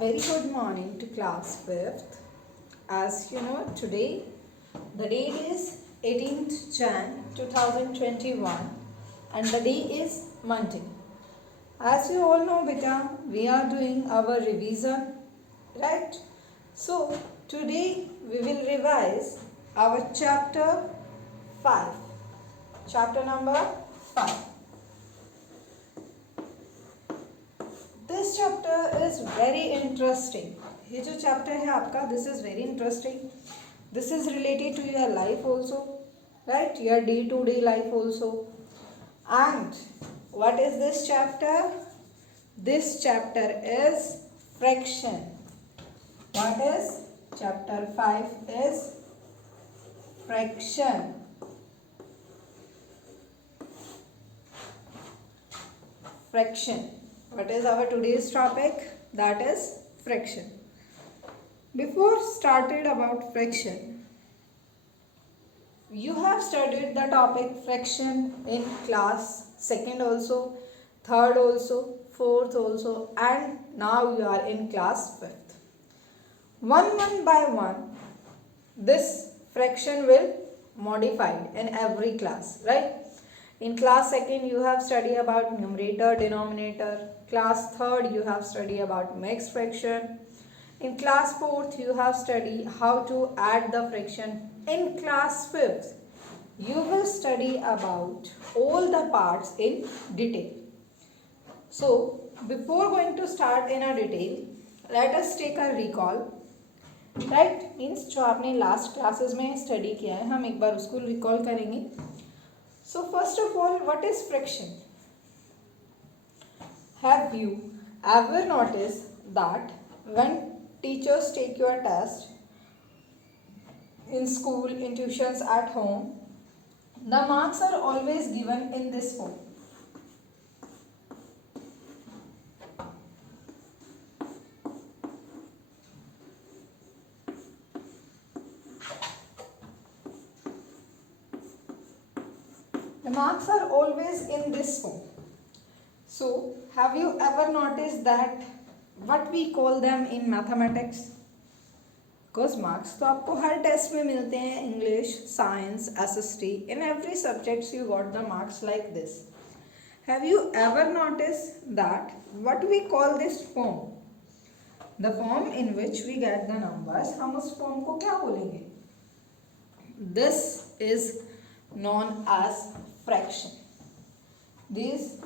very good morning to class 5th. As you know, today the date is 18th Jan 2021 and the day is Monday. As you all know, beta, we are doing our revision, right? So, today we will revise our chapter 5. Chapter number 5. This chapter is very interesting. ये जो chapter है आपका, this is very interesting. This is related to your life also, right? Your day-to-day life also. And what is this chapter? This chapter is fraction. What is chapter 5 is fraction. Fraction. What is our today's topic? That is fraction. Before started about fraction, you have studied the topic fraction in class 2nd also, 3rd also, 4th also, and now you are in class 5th. One by one, this fraction will modified in every class, right? In class 2nd, you have studied about numerator, denominator. Class 3rd, you have studied about mixed fraction. In class 4th, you have studied how to add the fraction. In class 5th, you will study about all the parts in detail. So, before going to start in a detail, let us take a recall. Right? Means जो आपने last classes में study किया है, हम एक बार उसको recall करेंगे. So first of all, what is fraction? Have you ever noticed that when teachers take your test in school, in tuitions, at home, the marks are always given in this form. The marks are always in this form. So, have you ever noticed that what we call them in mathematics? Because marks तो आपको हर test में मिलते हैं, English, Science, SST. In every subject you got the marks like this. Have you ever noticed that what we call this form? The form in which we get the numbers, हम उस form को क्या बोलेंगे? This is known as fraction. These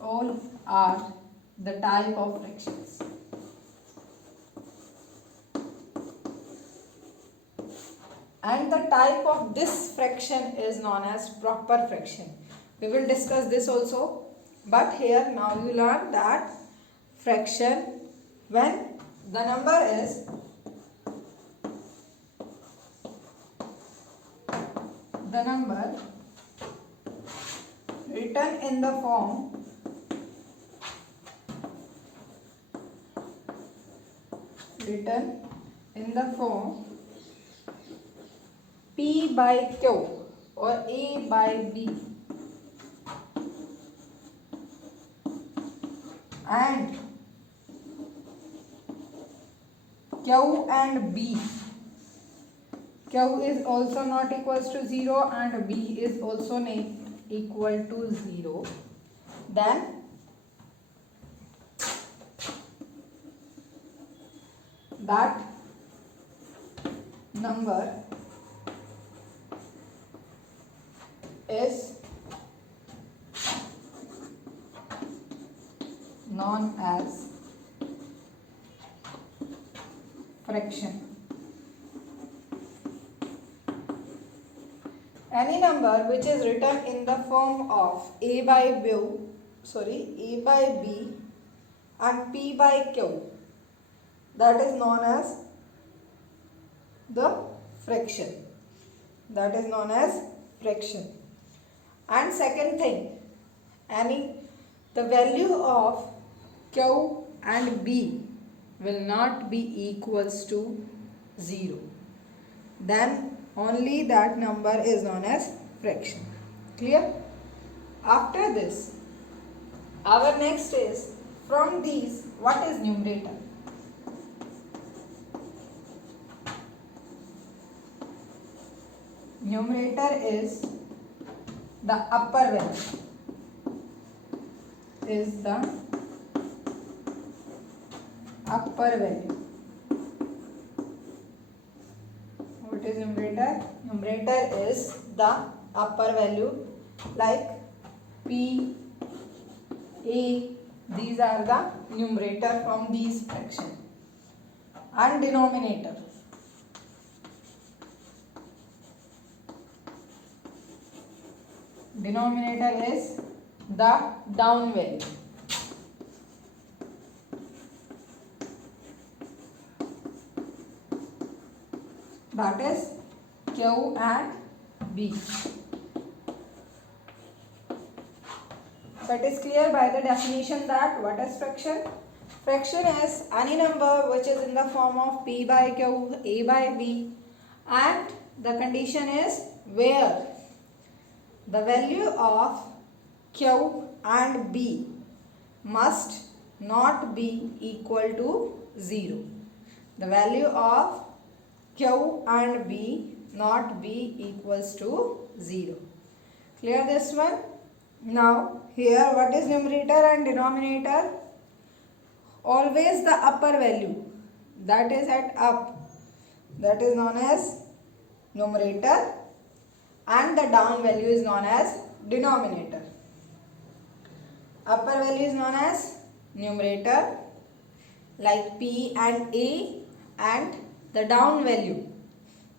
all are the type of fractions. And the type of this fraction is known as proper fraction. We will discuss this also. But here now you learn that fraction when the number is written in the form P by Q or A by B and Q and B. Q is also not equals to 0 and B is also not equal to 0. Then that number is known as fraction. Any number which is written in the form of A by B and P by Q, that is known as the fraction. That is known as fraction. And second thing, the value of Q and B will not be equals to 0. Then only that number is known as fraction. Clear? After this, our next is from these, what is numerator? numerator is the upper value, is the upper value. What is numerator? Numerator is the upper value, like P, A, these are the numerator from these fraction. And denominator, denominator is the down value. That is Q and B. So it is clear by the definition that what is fraction? Fraction is any number which is in the form of P by Q, A by B, and the condition is where the value of Q and B must not be equal to 0. The value of Q and B not be equals to 0. Clear this one? Now here what is numerator and denominator? Always the upper value that is at up, that is known as numerator, and the down value is known as denominator. Upper value is known as numerator, like P and A, and the down value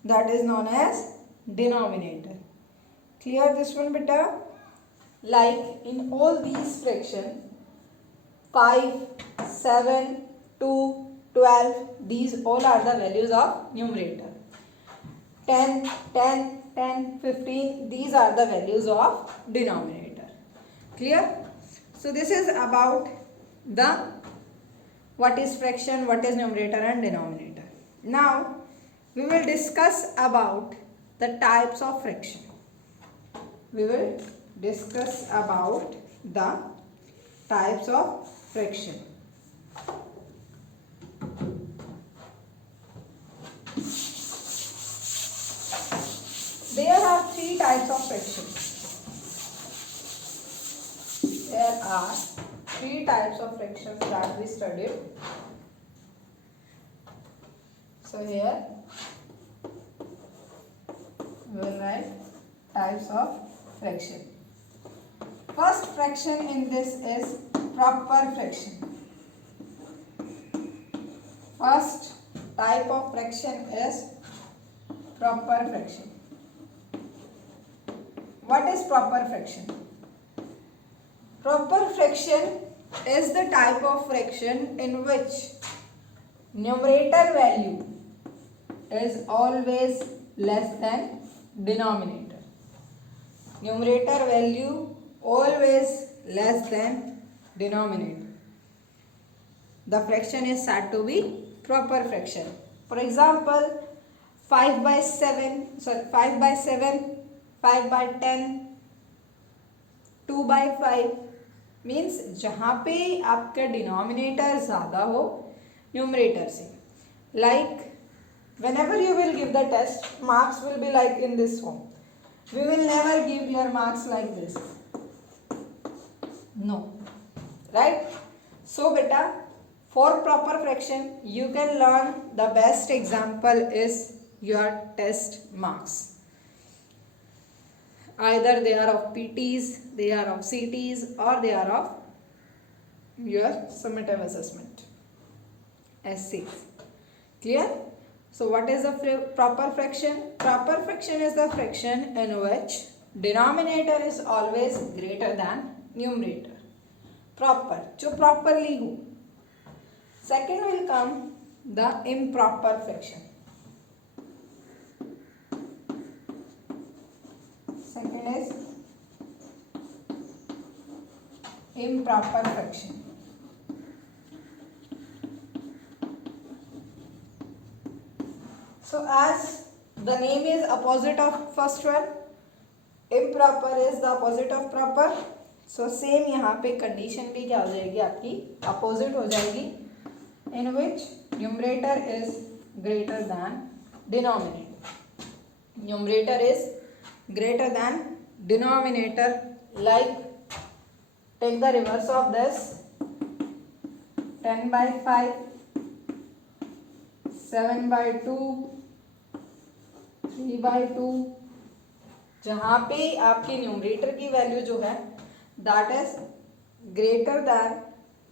that is known as denominator. Clear this one beta? Like in all these fractions, 5, 7, 2, 12, these all are the values of numerator. 10, 10, 10, 15, these are the values of denominator. Clear? So this is about the what is fraction, what is numerator and denominator. Now we will discuss about the types of fraction. We will discuss about the types of fraction. There are 3 types of fraction. There are 3 types of fractions that we studied. So here we will write types of fraction. First fraction in this is proper fraction. First type of fraction is proper fraction. What is proper fraction? Proper fraction is the type of fraction in which numerator value is always less than denominator. Numerator value always less than denominator. The fraction is said to be proper fraction. For example, 5 by 7, 5 by 10, 2 by 5 means जहाँ पे आपका denominator ज़्यादा हो numerator से. Like whenever you will give the test, marks will be like in this form. We will never give your marks like this. No. Right? So beta, for proper fraction you can learn the best example is your test marks. Either they are of PTs, they are of CTs, or they are of your summative assessment, essays. Clear? So what is the proper fraction? Proper fraction is the fraction in which denominator is always greater than numerator. Proper, जो properly हो. Second will come the improper fraction. Second is improper fraction. So as the name is opposite of first one, improper is the opposite of proper. So same यहाँ पे condition भी क्या हो जाएगी आपकी opposite हो जाएगी, in which numerator is greater than denominator. Numerator is greater than denominator, like take the reverse of this, 10 by 5, 7 by 2, 3 by 2, जहाँ पे आपकी न्यूमरेटर की वैल्यू जो है that is greater than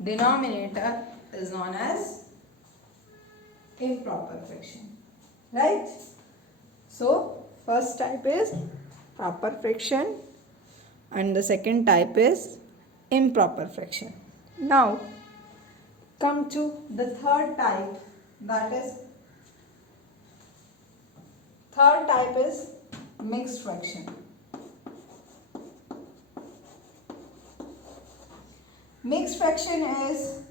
denominator is known as improper fraction, right? So first type is proper fraction and the second type is improper fraction. Now come to the third type, that is third type is mixed fraction. Mixed fraction is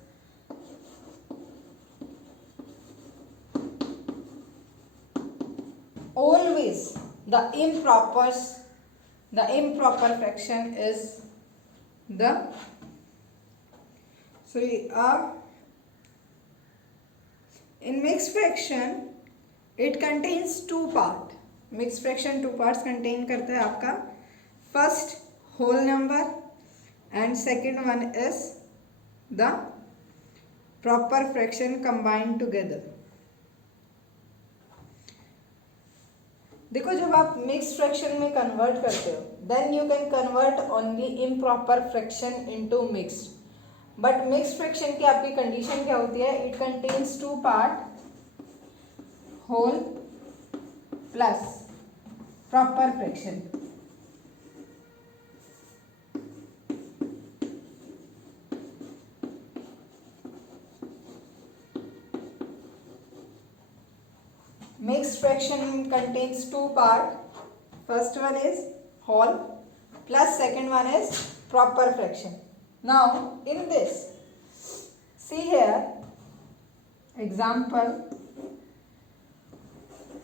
always the improper fraction is the in mixed fraction it contains two part. Mixed fraction two parts contain करता है आपका first whole number and second one is the proper fraction combined together. देखो जब आप mix fraction में convert करते हो then you can convert only improper fraction into mixed, but mix fraction की आपकी कंडीशन क्या होती है, it contains two part whole plus proper fraction. Mixed fraction contains two part. First one is whole plus second one is proper fraction. Now in this, see here example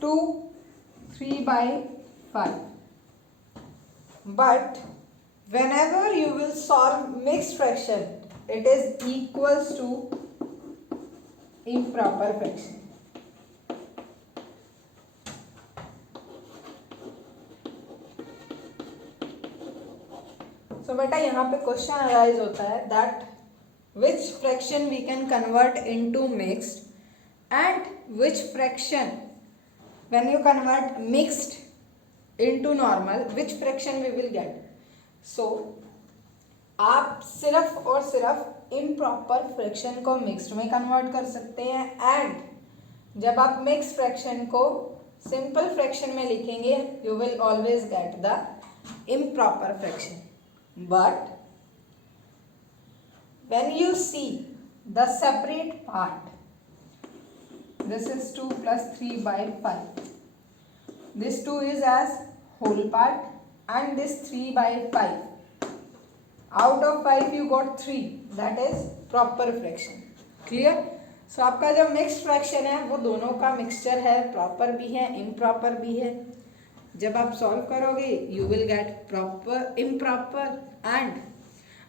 2 3 by 5. But whenever you will solve mixed fraction, it is equals to improper fraction. तो बेटा यहाँ पे question arise होता है that which fraction we can convert into mixed and which fraction when you convert mixed into normal which fraction we will get. So आप सिर्फ और सिर्फ इम्प्रॉपर फ्रैक्शन को मिक्स्ड में कन्वर्ट कर सकते हैं एंड जब आप मिक्स फ्रैक्शन को सिंपल फ्रैक्शन में लिखेंगे you will always get the improper fraction. But when you see the separate part, this is 2 plus 3 by 5. This 2 is as whole part and this 3 by 5. Out of 5 you got 3, that is proper fraction. Clear? So आपका जो mixed fraction है वो दोनों का mixture है, proper भी है improper भी है. जब आप सॉल्व करोगे you will get proper improper and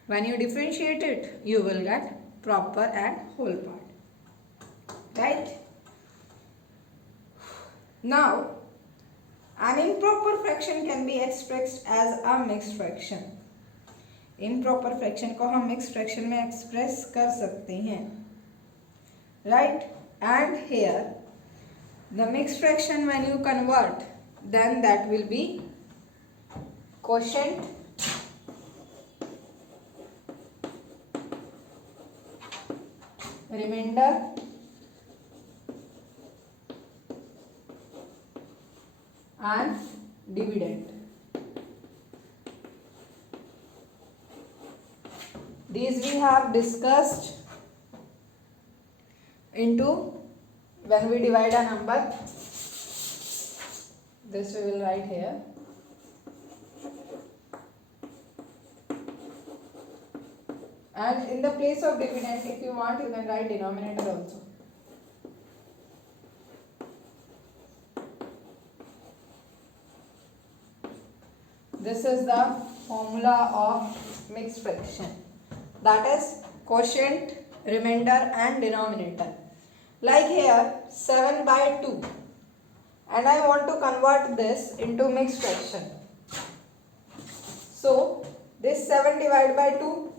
when you differentiate it you will get proper and whole part, right? Now an improper fraction can be expressed as a mixed fraction. Improper fraction को हम mixed fraction में express कर सकते हैं, right? And here the mixed fraction when you convert then that will be quotient remainder and dividend. These we have discussed into when we divide a number. This we will write here. And in the place of dividend, if you want, you can write denominator also. This is the formula of mixed fraction. That is quotient, remainder and denominator. Like here 7 by 2. And I want to convert this into mixed fraction. So this 7 divided by 2,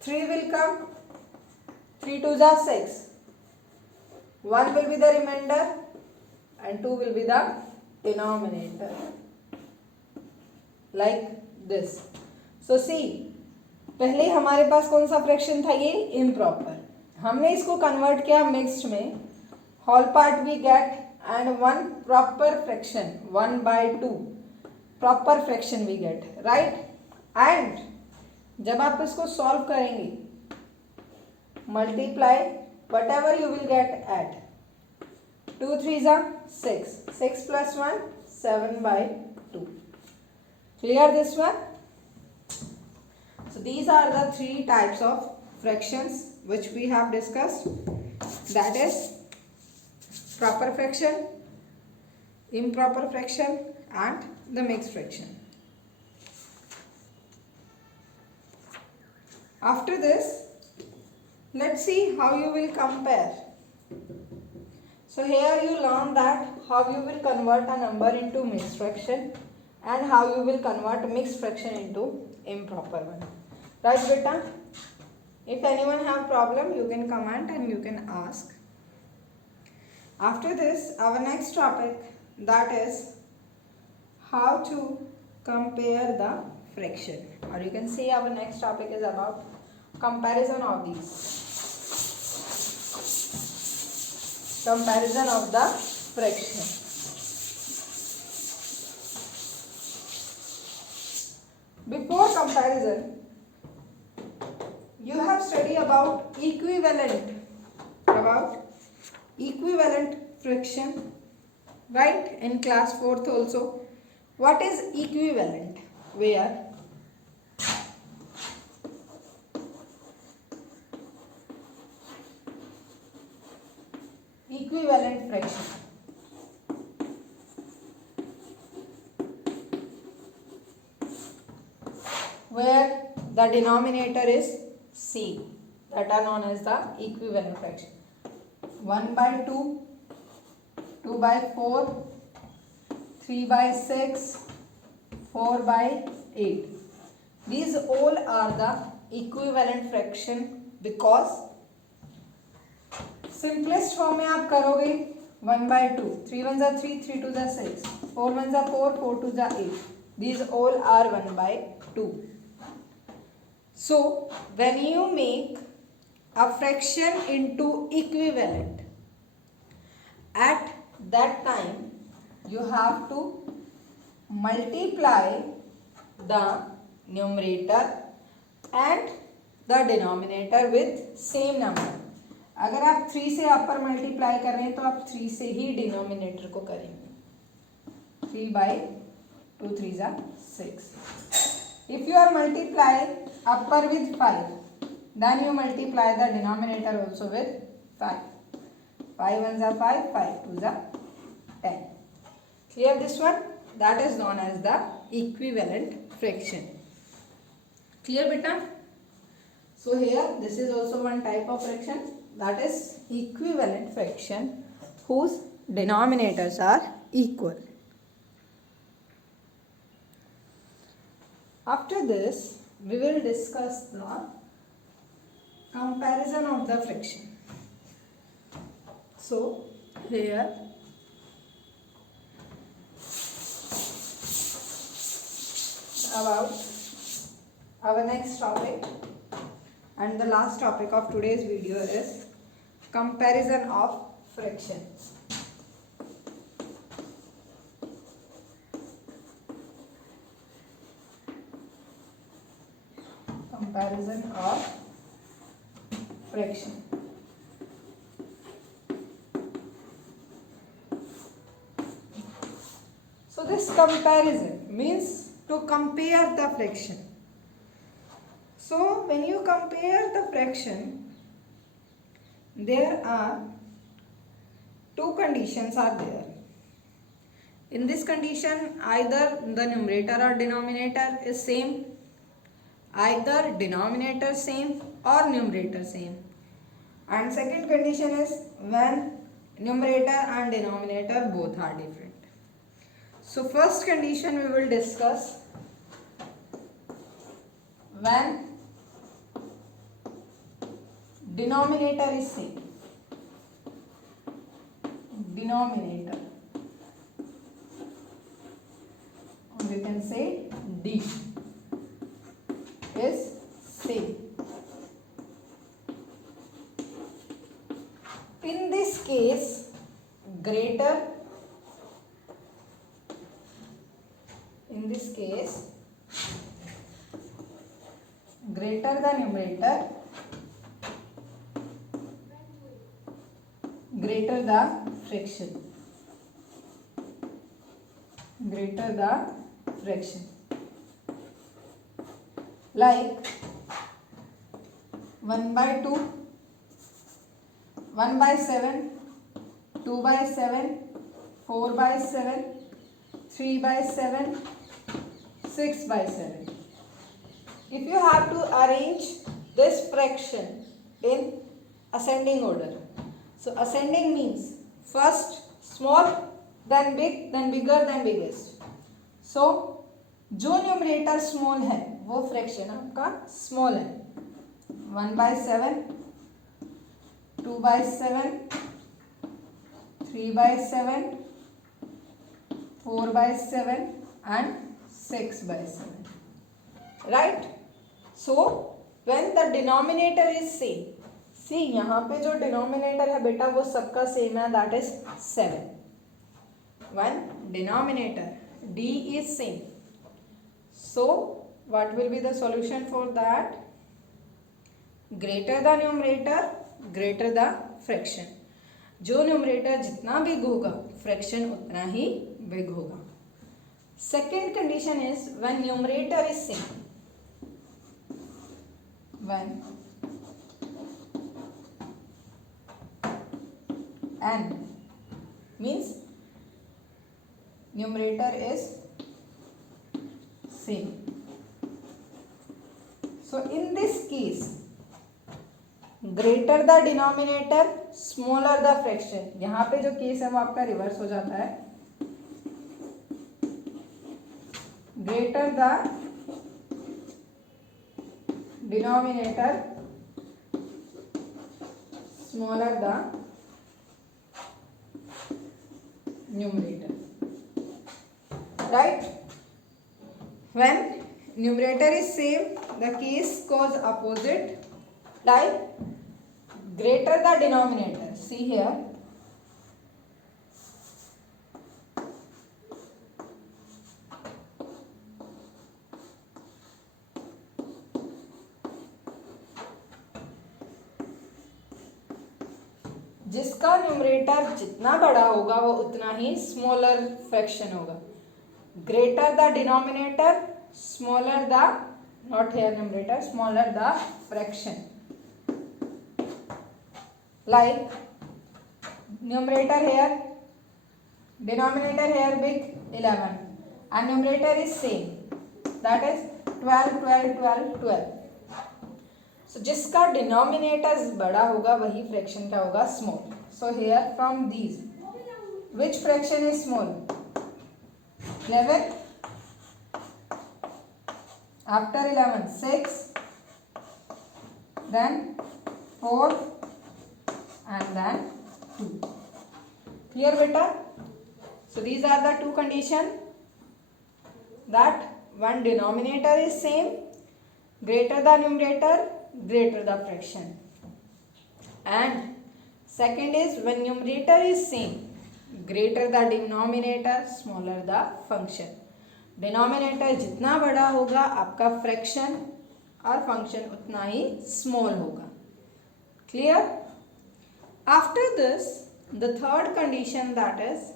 3 will come, 3 2s are 6, 1 will be the remainder and 2 will be the denominator, like this. So see, पहले हमारे पास कौन सा fraction था, ये improper, हमने इसको convert किया mixed में, whole part we get and one proper fraction 1/2 proper fraction we get, right. And जब आप इसको सॉल्व करेंगे, multiply whatever you will get eight 2 3s are 6, 6 plus 1 7/2. Clear this one? So these are the three types of fractions which we have discussed, that is proper fraction, improper fraction and the mixed fraction. After this, let's see how you will compare. So here you learn that how you will convert a number into mixed fraction and how you will convert mixed fraction into improper one. Right beta? If anyone have problem, you can comment and you can ask. After this, our next topic, that is how to compare the fraction, or you can say our next topic is about comparison of these. Comparison of the fraction. Before comparison, you have studied about equivalent fraction, right, in class 4th also. What is equivalent? Where equivalent fraction, where the denominator is C, that are known as the equivalent fraction. 1/2, 2/4, 3/6, 4/8. These all are the equivalent fraction because simplest form में आप करोगे 1/2, 3 1s are 3, 3 2s are 6, 4 1s are 4, 4 2s are 8. These all are 1/2. So when you make a fraction into equivalent, at that time you have to multiply the numerator and the denominator with same number. अगर आप 3 से अपर multiply कर रहे हैं तो आप 3 से ही denominator को करेंगे. 3/2 3s are 6. If you are multiply upper with 5, then you multiply the denominator also with 5. 5 1s are 5, 5 2s are 10. Clear this one? That is known as the equivalent fraction. Clear beta? So here this is also one type of fraction, that is equivalent fraction whose denominators are equal. After this, we will discuss the comparison of the fraction. So here about our next topic and the last topic of today's video is comparison of fractions. Comparison of fraction. So this comparison means to compare the fraction. So when you compare the fraction, there are two conditions are there. In this condition, either the numerator or denominator is same, either denominator same or numerator same, and second condition is when numerator and denominator both are different. So first condition we will discuss, when denominator is same, denominator, or you can say D is same. In this case, greater, in this case, greater the numerator, greater the fraction, greater the fraction. Like 1 by 2, 1 by 7, 2 by 7, 4 by 7, 3 by 7, 6 by 7. If you have to arrange this fraction in ascending order, so ascending means first small, then big, then bigger, then biggest. So जो numerator small है वो fraction आपका small है. 1 by 7, 2 by 7, 3 by 7, 4 by 7 and 6 by 7. Right? So when the denominator is same, see यहाँ पे जो denominator है बेटा वो सबका same है, that is 7. When denominator D is same, so what will be the solution for that? Greater the numerator, greater the fraction. जो numerator जितना बिग होगा फ्रैक्शन उतना ही बिग होगा. Second condition is when numerator is same, when n means numerator is same. So in this case, greater the denominator, smaller the fraction. यहाँ पे जो case है वो आपका रिवर्स हो जाता है. Greater the denominator, smaller the numerator. Right? When numerator is same, the case goes opposite. Like greater the denominator. See here. जिसका न्यूमरेटर जितना बड़ा होगा वो उतना ही स्मॉलर फ्रैक्शन होगा. Greater the denominator, smaller the, not here numerator, smaller the fraction. Like numerator here, denominator here big 11 and numerator is same, that is 12, 12, 12, 12. So जिसका denominator बड़ा होगा वही fraction क्या होगा? Small. So here from these, which fraction is small? 11. After 11, 6, then 4 and then 2. Clear beta? So these are the two conditions, that one denominator is same, greater the numerator, greater the fraction, and second is when numerator is same, greater the denominator, smaller the function. Denominator जितना बड़ा होगा आपका fraction और function उतना ही small होगा. Clear? After this, the third condition, that is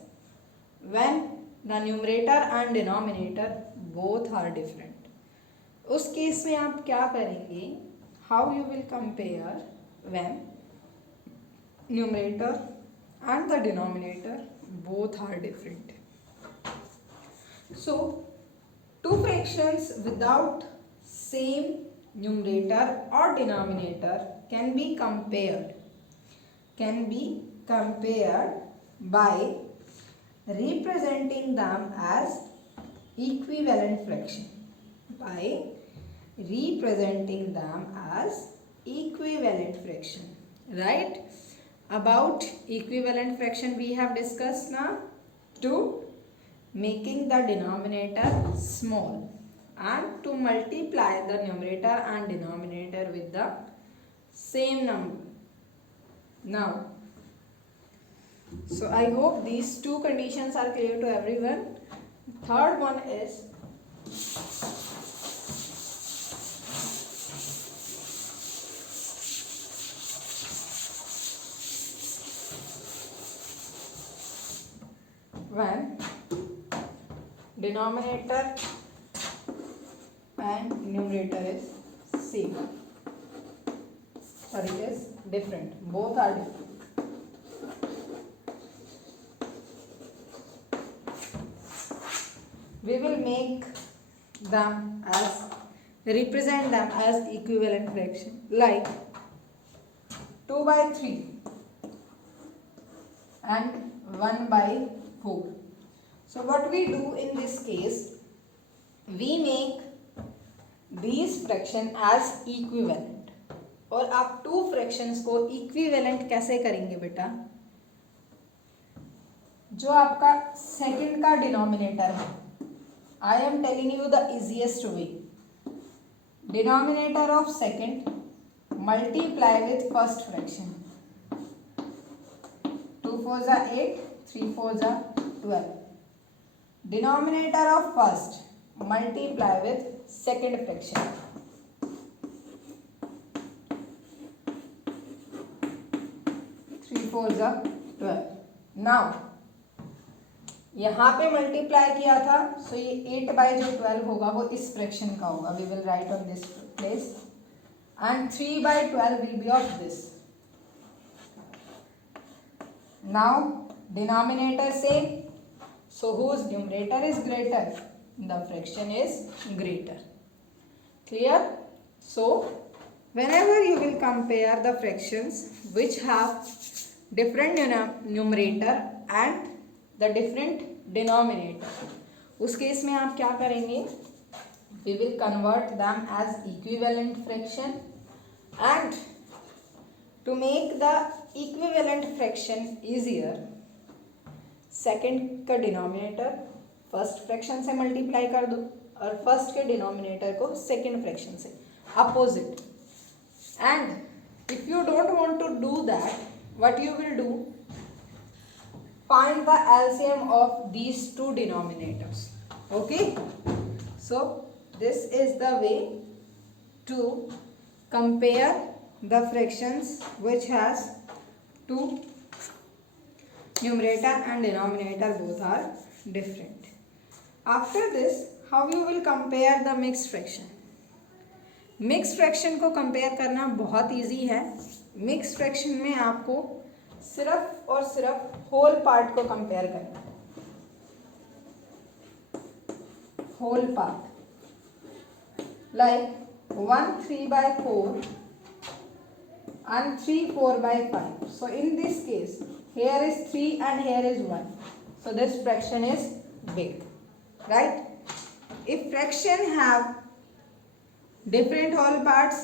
when the numerator and denominator both are different. उस case में आप क्या करेंगे? How you will compare when numerator and the denominator both are different. So two fractions without same numerator or denominator can be compared by representing them as equivalent fraction. By representing them as equivalent fraction, right? About equivalent fraction we have discussed now. To making the denominator small and to multiply the numerator and denominator with the same number. Now, so I hope these two conditions are clear to everyone. Third one is when denominator and numerator is same, or it is different, both are different. We will make them as, represent them as equivalent fraction, like 2 by 3 and 1 by 4. So what we do in this case, we make these fraction as equivalent. और आप two fractions को equivalent कैसे करेंगे बेटा? जो आपका second का denominator है, I am telling you the easiest way. Denominator of second multiply with first fraction. 2 4 जा 8, 3 4 जा 12. Denominator of first multiply with second fraction. 3 4 जा 12. Now यहाँ पे मल्टीप्लाई किया था, सो ये 8 बाई जो 12 होगा वो इस फ्रैक्शन का होगा. We will write on this place. And 3 by 12 will be of this. Now denominator same, so whose numerator is greater? The fraction is greater. Clear? So whenever you will compare the fractions which have different numerator and the different denominator, उस case में आप क्या करेंगे? We will convert them as equivalent fraction, and to make the equivalent fraction easier, second का denominator first fraction से multiply कर दो और फर्स्ट के डिनोमिनेटर को सेकेंड फ्रैक्शन से, opposite. And if you don't want to do that, what you will do, find the LCM of these two denominators. Okay, so this is the way to compare the fractions which has two numerator and denominator, both are different. After this, how you will compare the mixed fraction? Mixed fraction को compare करना बहुत easy है. Mixed fraction में आपको सिर्फ और सिर्फ whole part को compare करना है. Whole part, like 1 3 by 4 and 3 4 by 5. So in this case, here is 3 and here is 1. So this fraction is big, right? If fraction have different whole parts,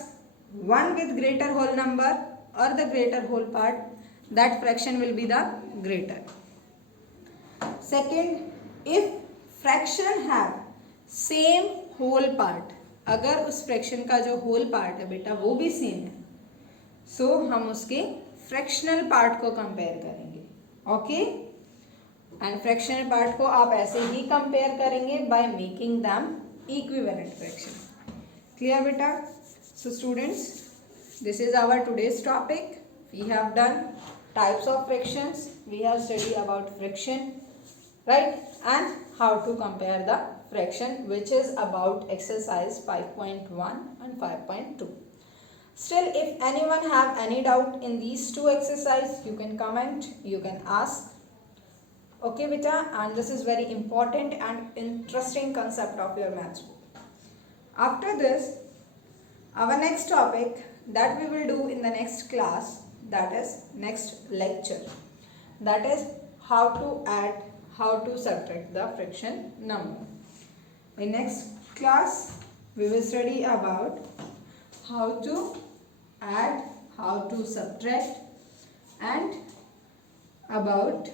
one with greater whole number or the greater whole part, that fraction will be the greater. Second, if fraction have same whole part, अगर उस fraction का जो whole part है बेटा वो भी same है, so हम उसके फ्रैक्शनल पार्ट को कंपेयर करेंगे. ओके, एंड फ्रैक्शनल पार्ट को आप ऐसे ही कंपेयर करेंगे by making them equivalent fraction. Clear बेटा? So students, this is our today's topic. We have done types of fractions, we have study about fraction, right, and how to compare the fraction, which is about exercise 5.1 and 5.2. Still, if anyone have any doubt in these two exercises, you can comment, you can ask. Okay beta, and this is very important and interesting concept of your maths book. After this, our next topic that we will do in the next class, that is next lecture, that is how to add, how to subtract the fraction number. In next class we will study about how to add, how to subtract, and about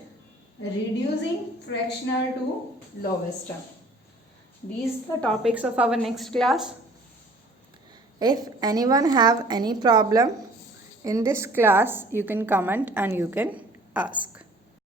reducing fractional to lowest term. These are the topics of our next class. If anyone have any problem in this class, you can comment and you can ask.